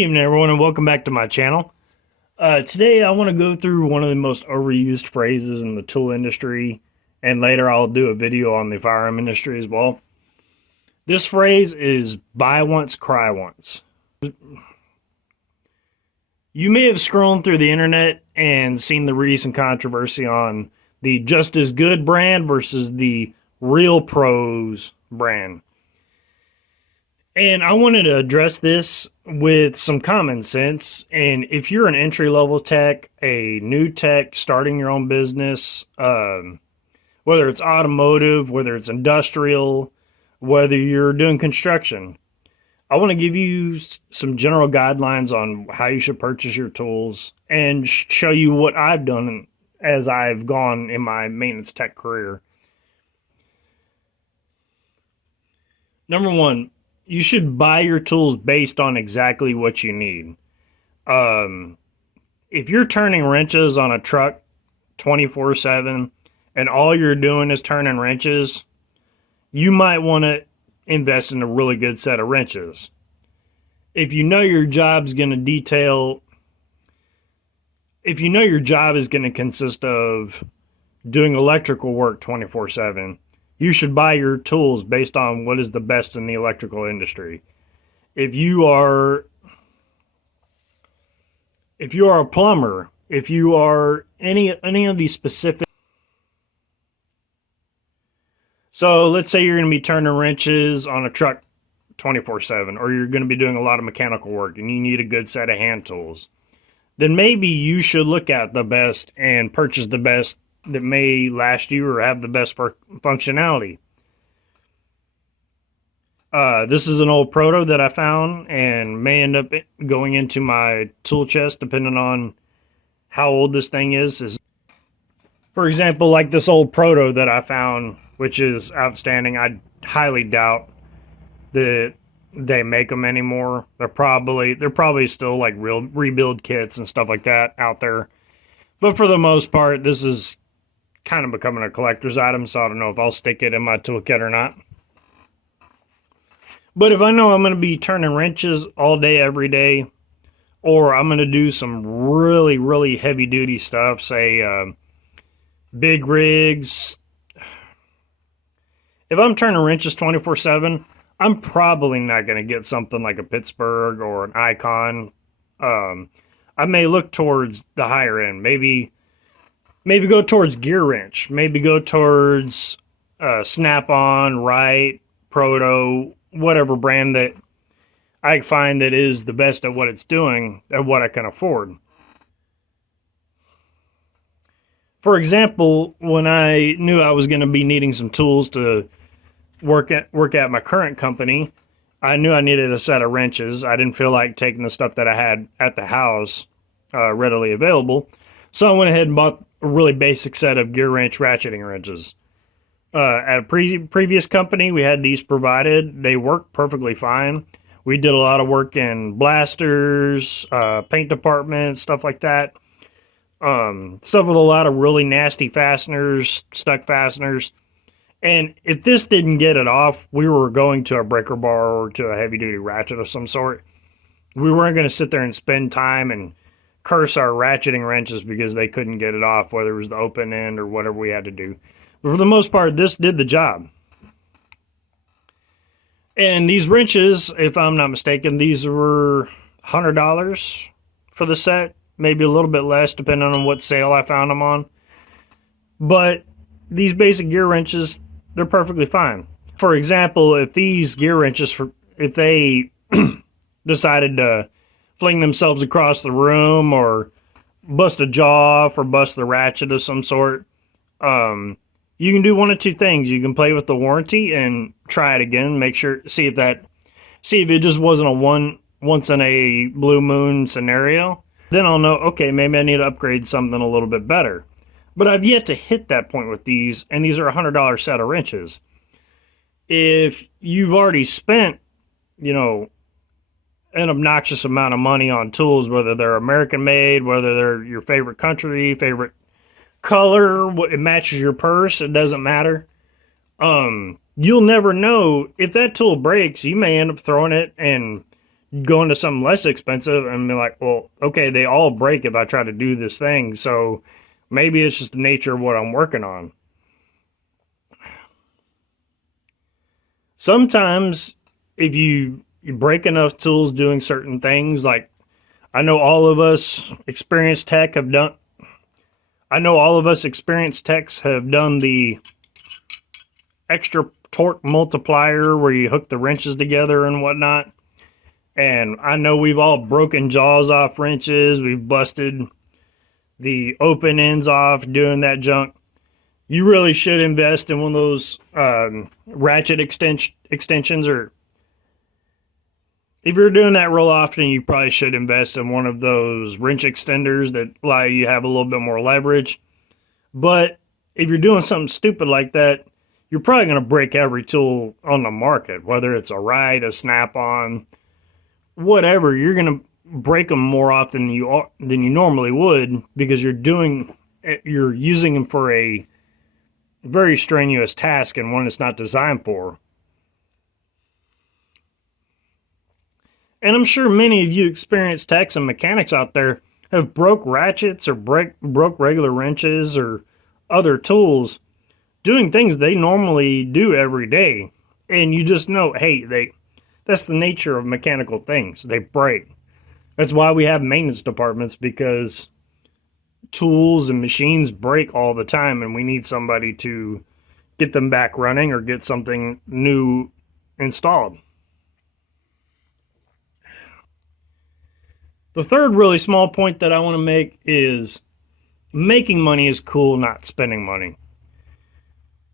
evening, everyone, and welcome back to my channel. Today, I want to go through one of the most overused phrases in the tool industry, and later I'll do a video on the firearm industry as well. This phrase is buy once, cry once. You may have scrolled through the internet and seen the recent controversy on the Just As Good brand versus the Real Pros brand. And I wanted to address this with some common sense. And if you're an entry-level tech, a new tech, starting your own business, whether it's automotive, whether it's industrial, whether you're doing construction, I want to give you some general guidelines on how you should purchase your tools and show you what I've done as I've gone in my maintenance tech career. Number one, you should buy your tools based on exactly what you need. If you're turning wrenches on a truck 24/7 and all you're doing is turning wrenches, you might want to invest in a really good set of wrenches. If you know your job is going to consist of doing electrical work 24/7, you should buy your tools based on what is the best in the electrical industry. If you are a plumber, if you are any of these specific. So let's say you're going to be turning wrenches on a truck 24/7, or you're going to be doing a lot of mechanical work and you need a good set of hand tools. Then maybe you should look at the best and purchase the best that may last you or have the best functionality. This is an old proto that I found and may end up going into my tool chest depending on how old this thing is. For example, like this old proto that I found, which is outstanding. I highly doubt that they make them anymore. They're probably still like real rebuild kits and stuff like that out there. But for the most part, this is kind of becoming a collector's item, so I don't know if I'll stick it in my toolkit or not. But if I know I'm going to be turning wrenches all day, every day, or I'm going to do some really, really heavy duty stuff, say big rigs. If I'm turning wrenches 24/7, I'm probably not going to get something like a Pittsburgh or an Icon. I may look towards the higher end. Maybe go towards Gear Wrench. Maybe go towards Snap-on, Wright, Proto, whatever brand that I find that is the best at what it's doing, at what I can afford. For example, when I knew I was going to be needing some tools to work at my current company, I knew I needed a set of wrenches. I didn't feel like taking the stuff that I had at the house readily available. So I went ahead and bought a really basic set of gear wrench ratcheting wrenches. At a previous company, we had these provided. They worked perfectly fine. We did a lot of work in blasters, paint departments, stuff like that. Stuff with a lot of really nasty fasteners, stuck fasteners. And if this didn't get it off, we were going to a breaker bar or to a heavy-duty ratchet of some sort. We weren't going to sit there and spend time and curse our ratcheting wrenches because they couldn't get it off, whether it was the open end or whatever we had to do. But for the most part, this did the job. And these wrenches, if I'm not mistaken, these were $100 for the set. Maybe a little bit less, depending on what sale I found them on. But these basic gear wrenches, they're perfectly fine. For example, if these gear wrenches, if they decided to fling themselves across the room or bust a jaw off or bust the ratchet of some sort, you can do one of two things. You can play with the warranty and try it again. See if it just wasn't a once in a blue moon scenario. Then I'll know, okay, maybe I need to upgrade something a little bit better. But I've yet to hit that point with these, and these are a $100 set of wrenches. If you've already spent, an obnoxious amount of money on tools, whether they're American made, whether they're your favorite country, favorite color, it matches your purse, it doesn't matter. You'll never know if that tool breaks. You may end up throwing it and go into something less expensive and be like, well, okay, they all break if I try to do this thing. So maybe it's just the nature of what I'm working on. Sometimes if you break enough tools doing certain things, like I know all of us experienced tech have done, I know all of us experienced techs have done the extra torque multiplier where you hook the wrenches together and whatnot. And I know we've all broken jaws off wrenches. We've busted the open ends off doing that junk. You really should invest in one of those ratchet extensions, or if you're doing that real often, you probably should invest in one of those wrench extenders that allow you to have a little bit more leverage. But if you're doing something stupid like that, you're probably going to break every tool on the market, whether it's a Wright, a Snap-on, whatever. You're going to break them more often than you normally would, because you're using them for a very strenuous task and one it's not designed for. And I'm sure many of you experienced techs and mechanics out there have broke ratchets or broke regular wrenches or other tools doing things they normally do every day. And you just know, hey, that's the nature of mechanical things. They break. That's why we have maintenance departments, because tools and machines break all the time and we need somebody to get them back running or get something new installed. The third really small point that I want to make is making money is cool, not spending money.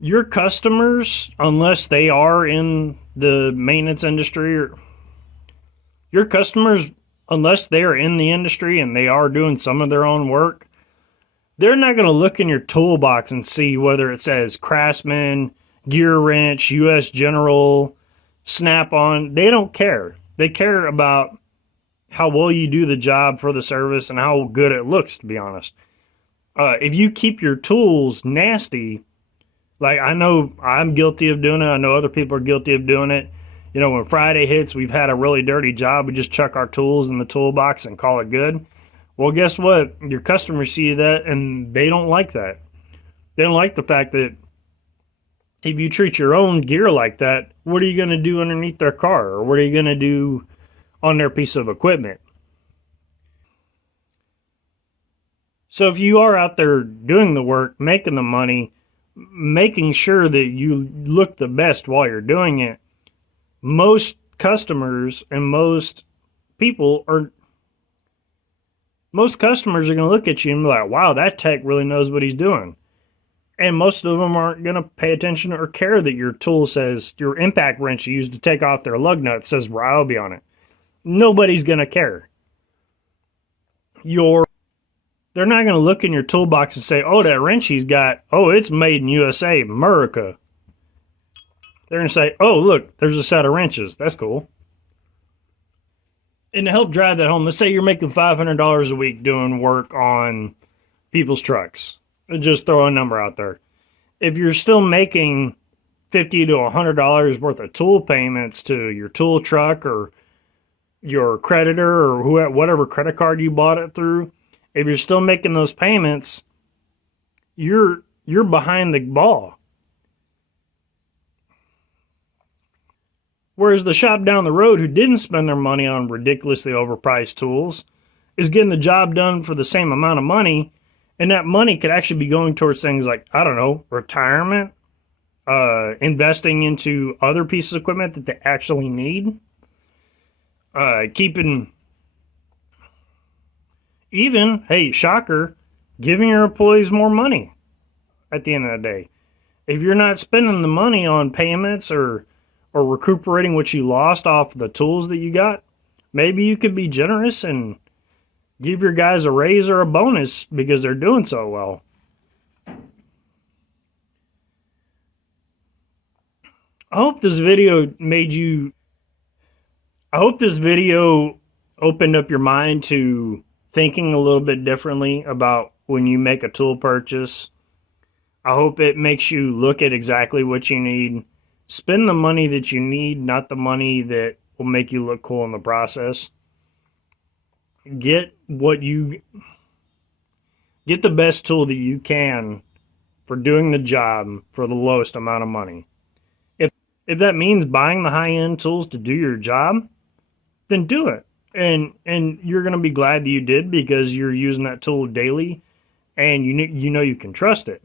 Your customers, unless they are in the maintenance industry, or your customers, unless they are in the industry and they are doing some of their own work, they're not going to look in your toolbox and see whether it says Craftsman, Gear Wrench, US General, Snap-on. They don't care. They care about how well you do the job for the service and how good it looks, to be honest. If you keep your tools nasty, like I know I'm guilty of doing it, I know other people are guilty of doing it. You know, when Friday hits, we've had a really dirty job, we just chuck our tools in the toolbox and call it good. Well, guess what? Your customers see that and they don't like that. They don't like the fact that if you treat your own gear like that, what are you going to do underneath their car? Or what are you going to do on their piece of equipment? So if you are out there doing the work, making the money, making sure that you look the best while you're doing it, most customers and most customers are going to look at you and be like, wow, that tech really knows what he's doing. And most of them aren't going to pay attention or care that your tool says, your impact wrench you use to take off their lug nut says Ryobi on it. Nobody's going to care. They're not going to look in your toolbox and say, oh, that wrench he's got, oh, it's made in USA, America. They're going to say, oh, look, there's a set of wrenches. That's cool. And to help drive that home, let's say you're making $500 a week doing work on people's trucks. Just throw a number out there. If you're still making $50 to $100 worth of tool payments to your tool truck or your creditor or whatever credit card you bought it through, if you're still making those payments, you're behind the ball. Whereas the shop down the road who didn't spend their money on ridiculously overpriced tools is getting the job done for the same amount of money, and that money could actually be going towards things like, I don't know, retirement, investing into other pieces of equipment that they actually need, even, hey, shocker, giving your employees more money at the end of the day. If you're not spending the money on payments or recuperating what you lost off the tools that you got, maybe you could be generous and give your guys a raise or a bonus because they're doing so well. I hope this video opened up your mind to thinking a little bit differently about when you make a tool purchase. I hope it makes you look at exactly what you need. Spend the money that you need, not the money that will make you look cool in the process. Get the best tool that you can for doing the job for the lowest amount of money. If that means buying the high-end tools to do your job, then do it. And you're going to be glad that you did, because you're using that tool daily and you know you can trust it.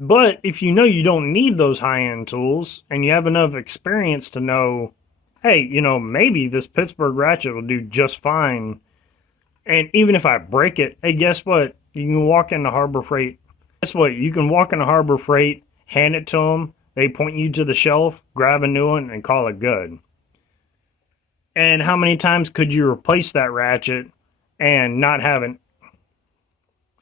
But if you know you don't need those high-end tools and you have enough experience to know, hey, maybe this Pittsburgh ratchet will do just fine. And even if I break it, hey, guess what? You can walk into Harbor Freight. Guess what? You can walk into Harbor Freight, hand it to them, they point you to the shelf, grab a new one, and call it good. And how many times could you replace that ratchet and not have it?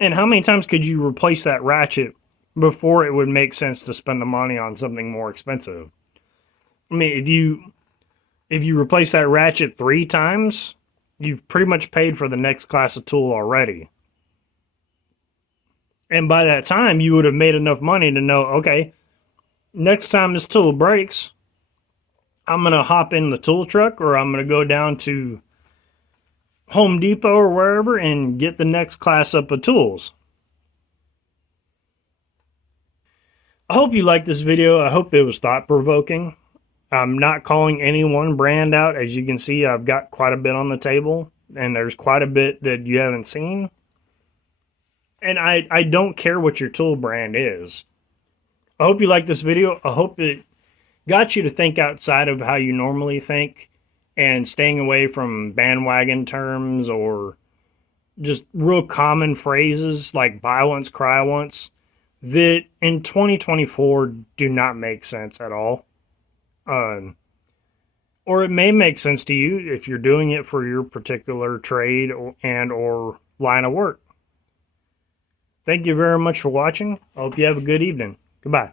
And how many times could you replace that ratchet before it would make sense to spend the money on something more expensive? I mean, if you replace that ratchet 3 times, you've pretty much paid for the next class of tool already. And by that time, you would have made enough money to know, okay, next time this tool breaks, I'm going to hop in the tool truck, or I'm going to go down to Home Depot or wherever and get the next class up of tools. I hope you liked this video. I hope it was thought-provoking. I'm not calling any one brand out. As you can see, I've got quite a bit on the table, and there's quite a bit that you haven't seen. And I don't care what your tool brand is. I hope you liked this video. I hope it got you to think outside of how you normally think, and staying away from bandwagon terms or just real common phrases like buy once, cry once, that in 2024 do not make sense at all. Or it may make sense to you if you're doing it for your particular trade or line of work. Thank you very much for watching. I hope you have a good evening. Goodbye.